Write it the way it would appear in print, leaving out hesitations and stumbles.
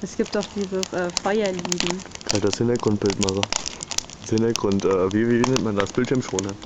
Es gibt auch dieses Feuerliegen. Kann ich das Hintergrundbild machen? Das Hintergrund, wie nennt man das? Bildschirmschoner.